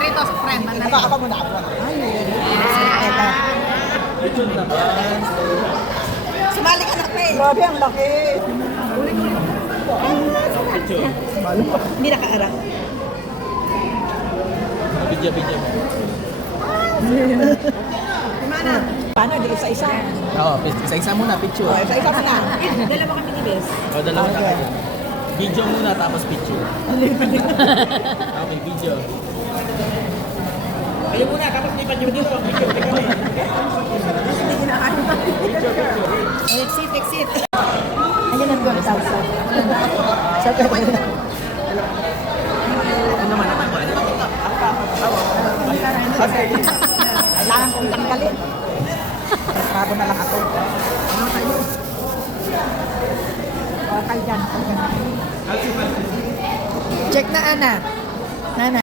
rito, friend. Ako muna. Ay, Sumali ka na, Pay. grabe, ang laki. Hindi nakaarap. Video. Mana? Paano? Hindi isa-isa. Oo, isa-isa muna, picture. Oh, isa-isa muna. Dalawa kami ni Bes. O, dalawa na kayo. Video muna, tapos picture. Okay, video. Kayo muna, tapos lipat yung dito. Picture, picture. Exit. Ayan ang 1,000. Sa kailangan kong tanggalin. Trabaho na lang ako. Okay dyan. Check na, Ana. Nana.